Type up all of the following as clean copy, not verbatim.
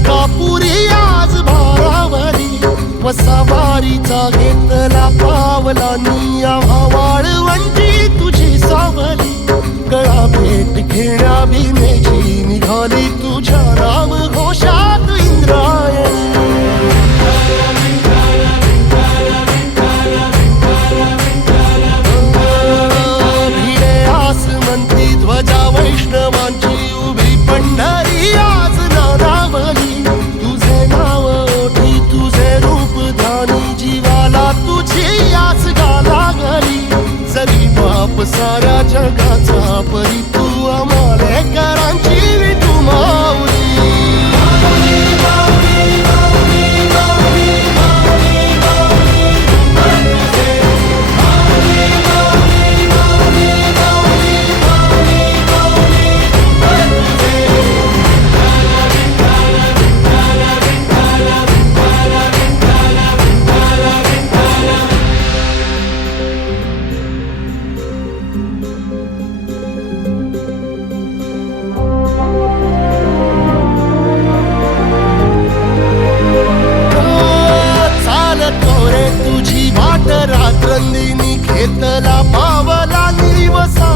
अंकापुरी आज भारावरी वसावारीचा घेतला पावला निया वाळवंटी तुझी सावली गळा भेट घेण्या भीमेची निघाली तुझ्या राम घोषात इंद्रायणी भिडे आसमंती ध्वजा वैष्णवांची उभी पंढरी आज नादावली तुझे नाव ओठी तुझे रूप ध्यानी जीवाला तुझी आस गाला गली जरी बाप साऱ्या जगाचा परी तू आमालेकरांची विठू माऊली रात्रंदिनी घेतला पावला निवसा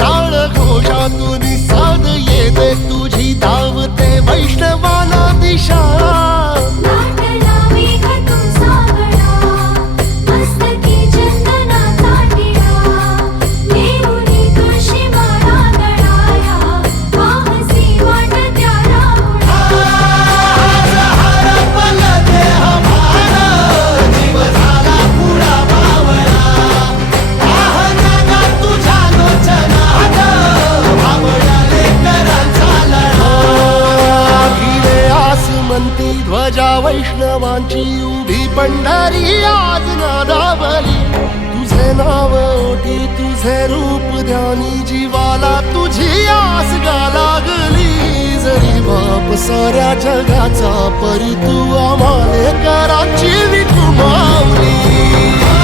टाळ घोषातून साध येते तुझी धावते वैष्णवाला दिशा ध्वजा वैष्णवांची उभी पंढरी आज नादावली तुझे नाव ओठी तुझे रूप ध्यानी जीवाला तुझी आस गा लागली जरी बाप साऱ्या जगाचा परी तू आमालेकरांची विठू माऊली